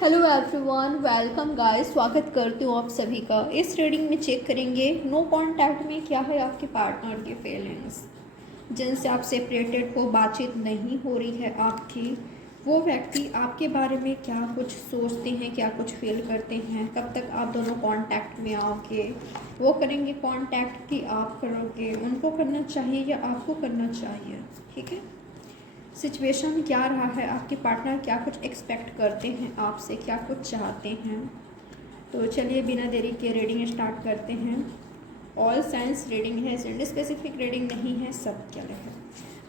Hello everyone, welcome guys. स्वागत करती हूँ आप सभी का। इस रीडिंग में चेक करेंगे नो कांटेक्ट में क्या है आपके पार्टनर की फीलिंग्स, जिनसे आप सेपरेटेड हो, बातचीत नहीं हो रही है आपकी। वो व्यक्ति आपके बारे में क्या कुछ सोचते हैं, क्या कुछ फील करते हैं, कब तक आप दोनों कांटेक्ट में आओगे, वो करेंगे कांटेक्ट कि आप करोगे, उनको करना चाहिए या आपको करना चाहिए। ठीक है, सिचुएशन क्या रहा है, आपके पार्टनर क्या कुछ एक्सपेक्ट करते हैं आपसे, क्या कुछ चाहते हैं। तो चलिए बिना देरी के रीडिंग स्टार्ट करते हैं। ऑल साइंस रीडिंग है, जेंडर स्पेसिफिक रीडिंग नहीं है, सब क्या है।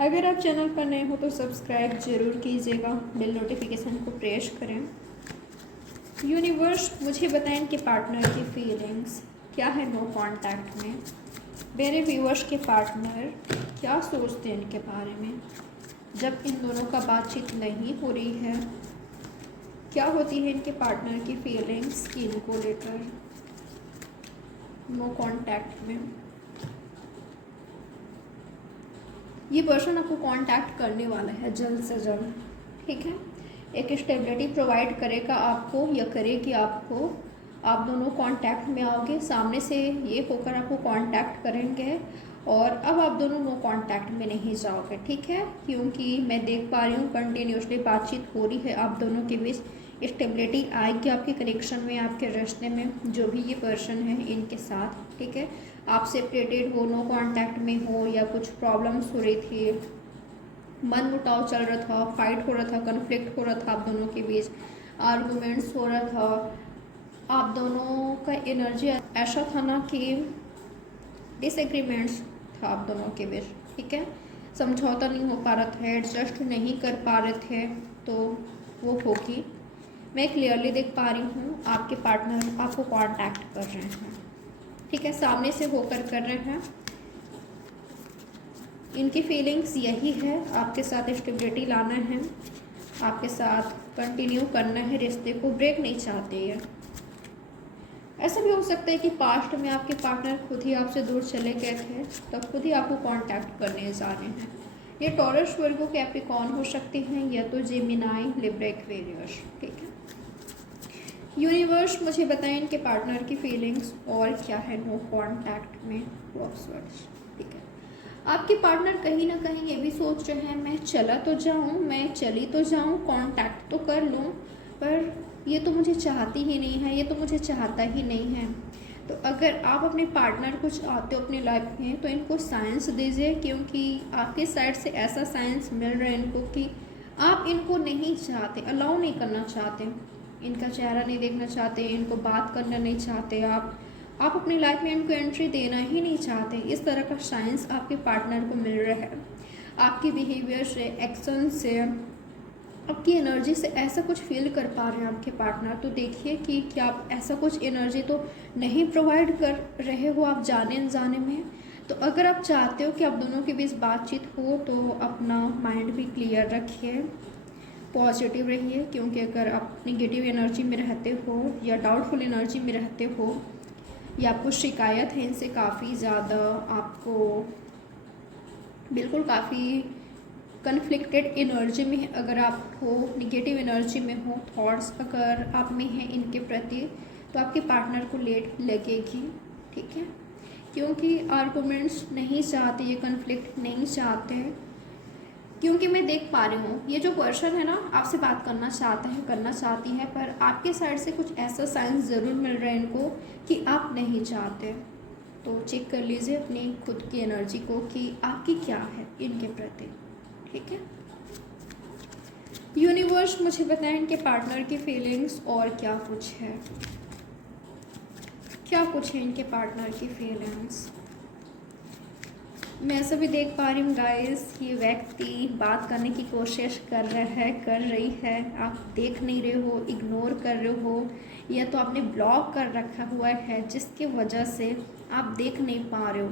अगर आप चैनल पर नए हो तो सब्सक्राइब जरूर कीजिएगा, बेल नोटिफिकेशन को प्रेस करें। यूनिवर्स मुझे बताएं इनके पार्टनर की फीलिंग्स क्या है नो कॉन्टैक्ट में। मेरे व्यूअर्स के पार्टनर क्या सोचते हैं इनके बारे में जब इन दोनों का बातचीत नहीं हो रही है। क्या होती है इनके पार्टनर की फीलिंग्स इनको लेकर नो कांटेक्ट में। ये पर्सन आपको कांटेक्ट करने वाला है जल्द से जल्द। ठीक है, एक स्टेबिलिटी प्रोवाइड करेगा आपको या करेगी आपको। आप दोनों कांटेक्ट में आओगे, सामने से ये होकर आपको कांटेक्ट करेंगे और अब आप दोनों नो कांटेक्ट में नहीं जाओगे। ठीक है, क्योंकि मैं देख पा रही हूँ कंटिन्यूसली बातचीत हो रही है आप दोनों के बीच। स्टेबिलिटी आएगी आपके कनेक्शन में, आपके रिश्ते में, जो भी ये पर्सन है इनके साथ। ठीक है, आप सेपरेटेड हो, नो कांटेक्ट में हो या कुछ प्रॉब्लम्स हो रही थी, मन मुटाव चल रहा था, फाइट हो रहा था, कन्फ्लिक्ट हो रहा था आप दोनों के बीच, आर्गूमेंट्स हो रहा था, आप दोनों का एनर्जी ऐसा था ना कि डिसएग्रीमेंट्स था आप दोनों के बीच। ठीक है, समझौता नहीं हो पा रहा था, एडजस्ट नहीं कर पा रहे थे, तो वो होगी। मैं क्लियरली देख पा रही हूँ आपके पार्टनर आपको कांटेक्ट कर रहे हैं। ठीक है, सामने से होकर कर रहे हैं। इनकी फीलिंग्स यही है, आपके साथ स्टेबिलिटी लाना है, आपके साथ कंटिन्यू करना है, रिश्ते को ब्रेक नहीं चाहते हैं। ऐसा भी हो सकता है कि पास्ट में आपके पार्टनर खुद ही आपसे दूर चले गए थे, तब खुद ही आपको कांटेक्ट करने जा रहे हैं। ये टॉरस, वर्गो, कैप्रिकॉर्न हो सकते हैं या तो जेमिनाई, लिब्रा, एक्वेरियस। ठीक है, यूनिवर्स मुझे बताएं इनके पार्टनर की फीलिंग्स और क्या है नो कांटेक्ट में वर्ड्स। ठीक है, आपके पार्टनर कहीं ना कहीं ये भी सोच रहे हैं मैं चला तो जाऊं, मैं चली तो जाऊं, कांटेक्ट तो कर लूं, पर ये तो मुझे चाहती ही नहीं है, ये तो मुझे चाहता ही नहीं है। तो अगर आप अपने पार्टनर को चाहते हो अपनी लाइफ में तो इनको साइंस दीजिए, क्योंकि आपके साइड से ऐसा साइंस मिल रहा है इनको कि आप इनको नहीं चाहते, अलाउ नहीं करना चाहते, इनका चेहरा नहीं देखना चाहते, इनको बात करना नहीं चाहते, आप अपनी लाइफ में इनको एंट्री देना ही नहीं चाहते। इस तरह का साइंस आपके पार्टनर को मिल रहा है। आपकी बिहेवियर से, एक्शन से, आपकी एनर्जी से ऐसा कुछ फील कर पा रहे हैं आपके पार्टनर। तो देखिए कि क्या आप ऐसा कुछ एनर्जी तो नहीं प्रोवाइड कर रहे हो आप जाने अनजाने में। तो अगर आप चाहते हो कि आप दोनों के बीच बातचीत हो तो अपना माइंड भी क्लियर रखिए, पॉजिटिव रहिए, क्योंकि अगर आप नेगेटिव एनर्जी में रहते हो या डाउटफुल एनर्जी में रहते हो या आपको शिकायत है इनसे काफ़ी ज़्यादा, आपको बिल्कुल काफ़ी कन्फ्लिक्टेड एनर्जी में अगर आप हो, निगेटिव एनर्जी में हो, थॉट्स अगर आप में हैं इनके प्रति, तो आपके पार्टनर को लेट लगेगी। ठीक है, क्योंकि आर्गूमेंट्स नहीं चाहते, ये कन्फ्लिक्ट नहीं चाहते हैं। क्योंकि मैं देख पा रही हूँ ये जो पर्सन है ना आपसे बात करना चाहता है, करना चाहती है, पर आपके साइड से कुछ ऐसा साइंस ज़रूर मिल रहा है इनको कि आप नहीं चाहते। तो चेक कर लीजिए अपनी खुद की एनर्जी को कि आपकी क्या है इनके प्रति। ठीक है, यूनिवर्स मुझे बताएं इनके पार्टनर की फीलिंग्स और क्या कुछ है, क्या कुछ है इनके पार्टनर की फीलिंग्स। मैं ऐसा भी देख पा रही हूँ गाइस, ये व्यक्ति बात करने की कोशिश कर रहा है, कर रही है, आप देख नहीं रहे हो, इग्नोर कर रहे हो, या तो आपने ब्लॉक कर रखा हुआ है जिसकी वजह से आप देख नहीं पा रहे हो।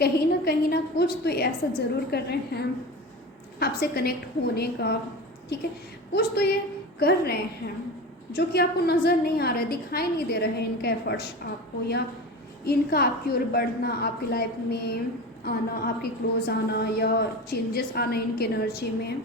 कहीं ना कुछ तो ऐसा ज़रूर कर रहे हैं आपसे कनेक्ट होने का। ठीक है, कुछ तो ये कर रहे हैं जो कि आपको नज़र नहीं आ रहा है, दिखाई नहीं दे रहा है इनका एफर्ट्स आपको, या इनका आपकी ओर बढ़ना, आपकी लाइफ में आना, आपके क्लोज आना या चेंजेस आना इनकी एनर्जी में।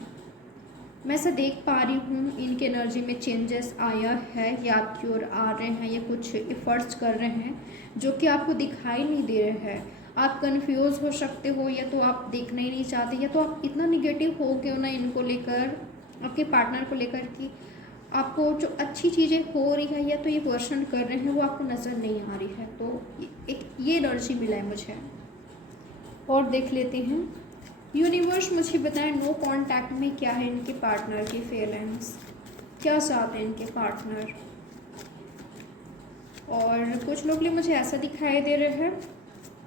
मैं ऐसा देख पा रही हूँ इनके एनर्जी में चेंजेस आया है, या आपकी ओर आ रहे हैं, या कुछ एफर्ट्स कर रहे हैं जो कि आपको दिखाई नहीं दे रहे हैं। आप कंफ्यूज हो सकते हो, या तो आप देखना ही नहीं चाहते, या तो आप इतना निगेटिव हो गए हो ना इनको लेकर, आपके पार्टनर को लेकर, कि आपको जो अच्छी चीज़ें हो रही है या तो ये वर्षण कर रहे हैं वो आपको नज़र नहीं आ रही है। तो एक ये एनर्जी मिला है मुझे। और देख लेते हैं यूनिवर्स मुझे बताएं नो कांटेक्ट में क्या है इनके पार्टनर की फीलिंग्स, क्या चाहते हैं इनके पार्टनर। और कुछ लोग लिए मुझे ऐसा दिखाई दे रहे हैं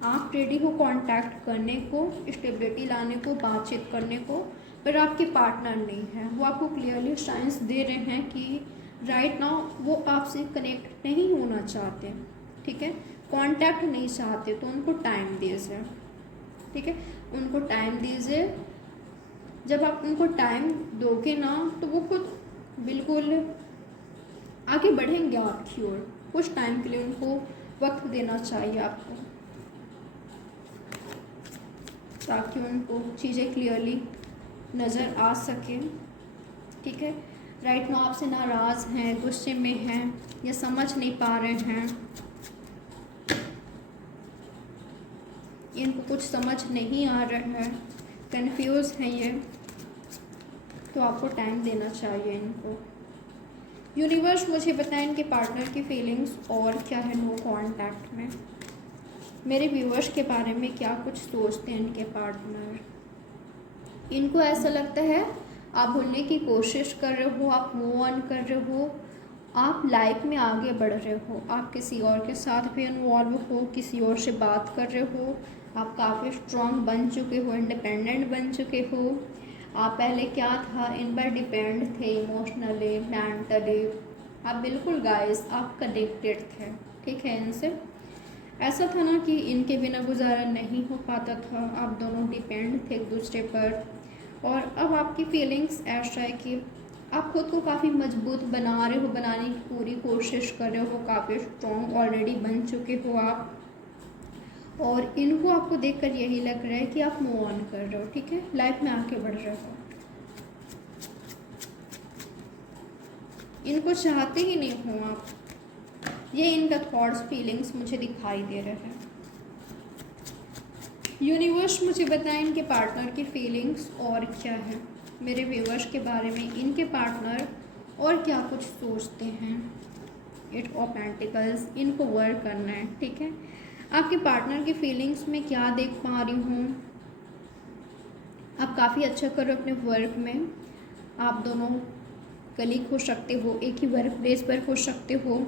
आप रेडी हो कांटेक्ट करने को, स्टेबिलिटी लाने को, बातचीत करने को, पर आपके पार्टनर नहीं है। वो आपको क्लियरली साइंस दे रहे हैं कि राइट नाउ वो आपसे कनेक्ट नहीं होना चाहते, ठीक है, कांटेक्ट नहीं चाहते, तो उनको टाइम दीजिए, ठीक है, उनको टाइम दीजिए। जब आप उनको टाइम दोगे ना तो वो खुद बिल्कुल आगे बढ़ेंगे आपकी ओर। कुछ टाइम के लिए उनको वक्त देना चाहिए आपको, ताकि उनको चीज़ें क्लियरली नज़र आ सके, ठीक है। राइट नाउ आपसे नाराज़ हैं, गुस्से में हैं, या समझ नहीं पा रहे हैं, इनको कुछ समझ नहीं आ रहा है, कंफ्यूज है ये, तो आपको टाइम देना चाहिए इनको। यूनिवर्स मुझे बताएं इनके पार्टनर की फीलिंग्स और क्या है नो कांटेक्ट में। मेरे व्यूअर्स के बारे में क्या कुछ सोचते हैं इनके पार्टनर। इनको ऐसा लगता है आप भूलने की कोशिश कर रहे हो, आप मूव ऑन कर रहे हो, आप लाइफ में आगे बढ़ रहे हो, आप किसी और के साथ भी इन्वॉल्व हो, किसी और से बात कर रहे हो, आप काफ़ी स्ट्रॉन्ग बन चुके हो, इंडिपेंडेंट बन चुके हो। आप पहले क्या था, इन पर डिपेंड थे इमोशनली, मेंटली, आप बिल्कुल गाइस आप कनेक्टेड थे, ठीक है इनसे। ऐसा था ना कि इनके बिना गुजारा नहीं हो पाता था, आप दोनों डिपेंड थे एक दूसरे पर। और अब आपकी फीलिंग्स ऐसा है कि आप खुद को काफ़ी मजबूत बना रहे हो, बनाने की पूरी कोशिश कर रहे हो, काफ़ी स्ट्रॉन्ग ऑलरेडी बन चुके हो आप। और इनको आपको देखकर यही लग रहा है कि आप मूव ऑन कर रहे हो, ठीक है, लाइफ में आगे बढ़ रहे हो। इनको चाहते ही नहीं हो आप, ये इनका थॉट्स फीलिंग्स मुझे दिखाई दे रहे हैं। यूनिवर्स मुझे बताएं इनके पार्टनर की फीलिंग्स और क्या है। मेरे व्यूवर्स के बारे में इनके पार्टनर और क्या कुछ सोचते हैं। 8 ऑफ पेंटिकल्स, इनको वर्क करना है, ठीक है। आपके पार्टनर की फीलिंग्स में क्या देख पा रही हूँ, आप काफ़ी अच्छा कर रहे हो अपने वर्क में, आप दोनों कलीग हो सकते हो, एक ही वर्क प्लेस पर हो सकते हो,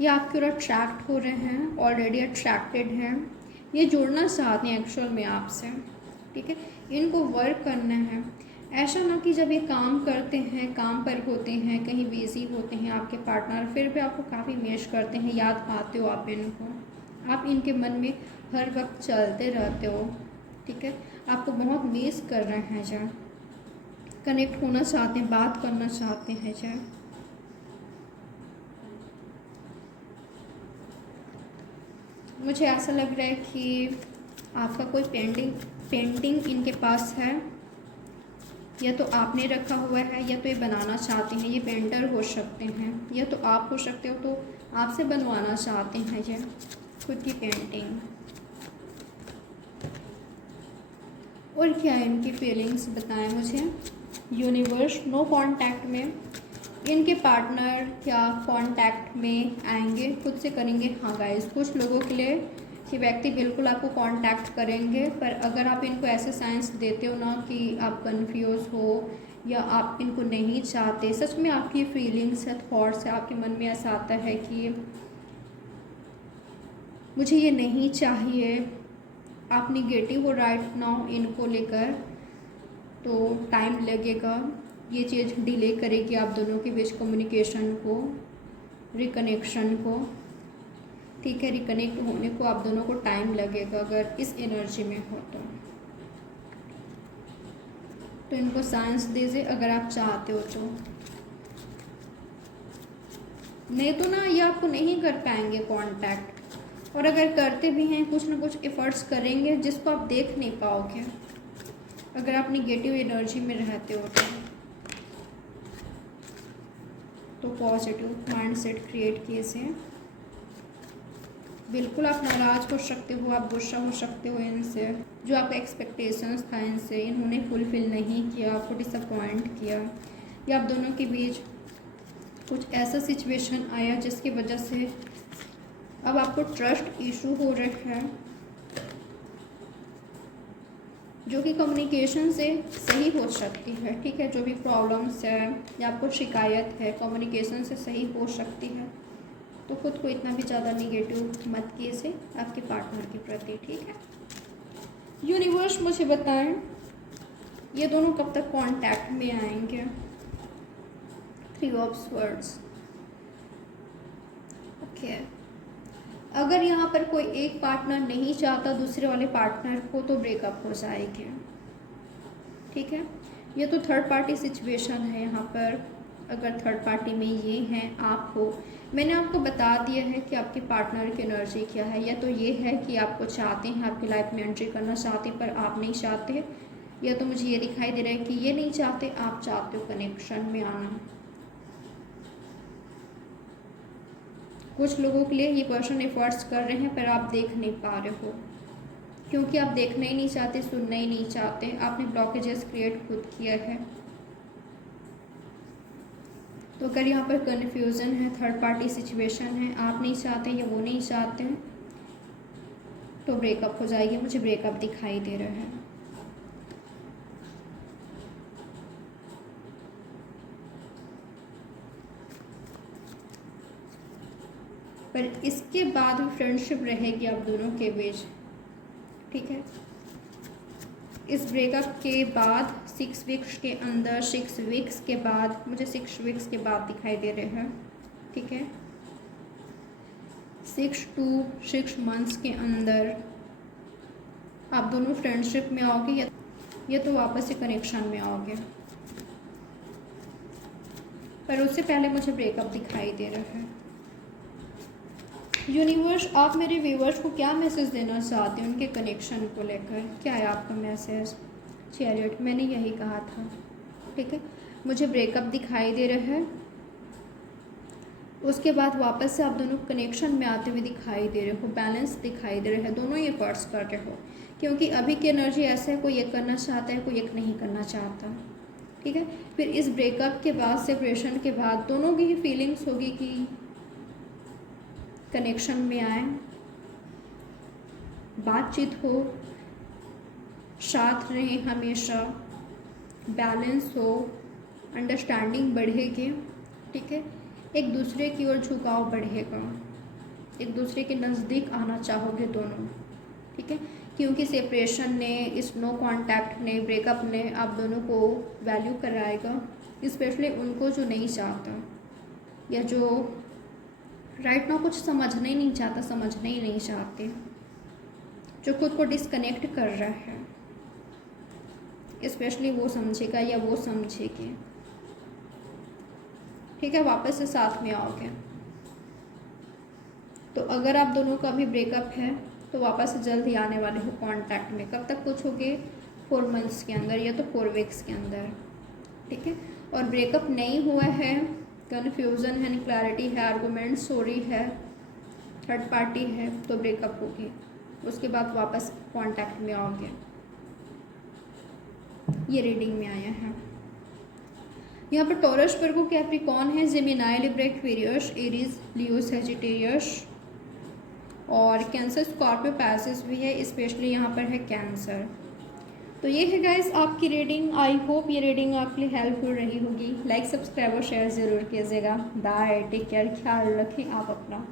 या आपके ओर अट्रैक्ट हो रहे हैं, ऑलरेडी अट्रैक्टेड हैं, ये जुड़ना चाहते हैं एक्चुअल में आपसे, ठीक है। इनको वर्क करना है। ऐसा ना कि जब ये काम करते हैं, काम पर होते हैं, कहीं बिजी होते हैं आपके पार्टनर, फिर भी आपको काफ़ी मिस करते हैं, याद आते हो आप इनको, आप इनके मन में हर वक्त चलते रहते हो, ठीक है। आपको बहुत मिस कर रहे हैं, जब कनेक्ट होना चाहते हैं, बात करना चाहते हैं, जब मुझे ऐसा लग रहा है कि आपका कोई पेंटिंग इनके पास है, या तो आपने रखा हुआ है, या तो ये बनाना चाहते हैं, ये पेंटर हो सकते हैं, या तो आप हो सकते हो, तो आपसे बनवाना चाहते हैं ये खुद की पेंटिंग। और क्या है इनकी फीलिंग्स बताएं मुझे यूनिवर्स। नो कांटेक्ट में इनके पार्टनर क्या कांटेक्ट में आएंगे, खुद से करेंगे। हाँ गाइस, कुछ लोगों के लिए कि व्यक्ति बिल्कुल आपको कांटेक्ट करेंगे, पर अगर आप इनको ऐसे साइंस देते हो ना कि आप कंफ्यूज हो, या आप इनको नहीं चाहते, सच में आपकी फीलिंग्स है, थॉट्स है, आपके मन में ऐसा आता है कि मुझे ये नहीं चाहिए, आप निगेटिव हो राइट नाउ इनको लेकर, तो टाइम लगेगा, ये चीज़ डिले करेगी आप दोनों के बीच कम्युनिकेशन को, रिकनेक्शन को, ठीक है। रिकनेक्ट होने को आप दोनों को टाइम लगेगा अगर इस एनर्जी में हो तो इनको साइंस दीजिए अगर आप चाहते हो तो। नहीं तो ना ये आपको नहीं कर पाएंगे कांटेक्ट, और अगर करते भी हैं कुछ ना कुछ एफर्ट्स करेंगे जिसको आप देख नहीं पाओगे, अगर आप निगेटिव एनर्जी में रहते हो तो पॉजिटिव माइंडसेट क्रिएट कीजिए। बिल्कुल आप नाराज़ हो सकते हो, आप गुस्सा हो सकते हो इनसे। जो आपका एक्सपेक्टेशंस था इनसे, इन्होंने फुलफिल नहीं किया, आपको डिसअपॉइंट किया, या आप दोनों के बीच कुछ ऐसा सिचुएशन आया जिसकी वजह से अब आपको ट्रस्ट इशू हो रहा है, जो कि कम्युनिकेशन से सही हो सकती है। ठीक है, जो भी प्रॉब्लम्स है या आपको शिकायत है कम्युनिकेशन से सही हो सकती है। तो खुद को इतना भी ज़्यादा निगेटिव मत कीजिए आपके पार्टनर के प्रति। ठीक है, यूनिवर्स मुझे बताएं ये दोनों कब तक कांटेक्ट में आएंगे। 3 ऑफ स्वर्ड्स। ओके, अगर यहाँ पर कोई एक पार्टनर नहीं चाहता दूसरे वाले पार्टनर को तो ब्रेकअप हो जाएगी। ठीक है, ये तो थर्ड पार्टी सिचुएशन है। यहाँ पर अगर थर्ड पार्टी में ये हैं आप हो, मैंने आपको बता दिया है कि आपके पार्टनर की एनर्जी क्या है। या तो ये है कि आपको चाहते हैं, आपकी लाइफ में एंट्री करना चाहते हैं पर आप नहीं चाहते, या तो मुझे ये दिखाई दे रहा है कि ये नहीं चाहते, आप चाहते हो कनेक्शन में आना। कुछ लोगों के लिए ये पर्सन एफर्ट्स कर रहे हैं पर आप देख नहीं पा रहे हो, क्योंकि आप देखना ही नहीं चाहते, सुनना ही नहीं चाहते। आपने ब्लॉकेजेस क्रिएट खुद किया है। तो अगर यहाँ पर कन्फ्यूज़न है, थर्ड पार्टी सिचुएशन है, आप नहीं चाहते या वो नहीं चाहते, तो ब्रेकअप हो जाएगी। मुझे ब्रेकअप दिखाई दे रहा है। पर इसके बाद भी फ्रेंडशिप रहेगी आप दोनों के बीच। ठीक है, इस ब्रेकअप के बाद 6 वीक्स के अंदर, 6 वीक्स के बाद, मुझे 6 वीक्स के बाद दिखाई दे रहे हैं। ठीक है, 6 to 6 मंथ्स के अंदर आप दोनों फ्रेंडशिप में आओगे या तो वापस से कनेक्शन में आओगे। पर उससे पहले मुझे ब्रेकअप दिखाई दे रहा है। यूनिवर्स, आप मेरे व्यूवर्स को क्या मैसेज देना चाहते हैं उनके कनेक्शन को लेकर? क्या है आपका मैसेज? चैरियट, मैंने यही कहा था। ठीक है, मुझे ब्रेकअप दिखाई दे रहा है, उसके बाद वापस से आप दोनों कनेक्शन में आते हुए दिखाई दे रहे हो, बैलेंस दिखाई दे रहा है, दोनों ये एफर्ट्स कर रहे हो। क्योंकि अभी की एनर्जी ऐसा है, कोई एक करना चाहता है, कोई एक नहीं करना चाहता। ठीक है, फिर इस ब्रेकअप के बाद, सेपरेशन के बाद दोनों की ही फीलिंग्स होगी कि कनेक्शन में आए, बातचीत हो, साथ रहें हमेशा, बैलेंस हो, अंडरस्टैंडिंग बढ़ेगी। ठीक है, एक दूसरे की ओर झुकाव बढ़ेगा, एक दूसरे के नज़दीक आना चाहोगे दोनों। ठीक है, क्योंकि सेपरेशन ने, इस नो कांटेक्ट ने, ब्रेकअप ने आप दोनों को वैल्यू कराएगा, स्पेशली उनको जो नहीं चाहता या जो राइट नाउ कुछ समझना ही नहीं चाहता, समझना ही नहीं चाहते, जो खुद को डिस्कनेक्ट कर रहा है, स्पेशली वो समझेगा या वो समझेगी। ठीक है, वापस से साथ में आओगे। तो अगर आप दोनों का भी ब्रेकअप है तो वापस से जल्द ही आने वाले हो कांटेक्ट में। कब तक पूछोगे? 4 मंथ्स के अंदर या तो 4 वीक्स के अंदर। ठीक है, और ब्रेकअप नहीं हुआ है, कन्फ्यूज़न है, क्लैरिटी है, आर्गूमेंट्स हो रही है, थर्ड पार्टी है, तो ब्रेकअप होगी। उसके बाद वापस कांटेक्ट में आओगे। ये रीडिंग में आया है। यहाँ पर टॉरस, वर्गो, कैप्रिकॉर्न है, जेमिनी, लिब्रा, एक्वेरियस, एरीज, लियो, सजिटेरियस और कैंसर, स्कॉर्पियो, पैसेस भी है, स्पेशली यहाँ पर है कैंसर। तो ये है गाइस आपकी रीडिंग। आई होप ये रीडिंग आपके लिए हेल्पफुल रही होगी। लाइक, सब्सक्राइब और शेयर ज़रूर कीजिएगा। बाय, टेक केयर, ख्याल रखें आप अपना।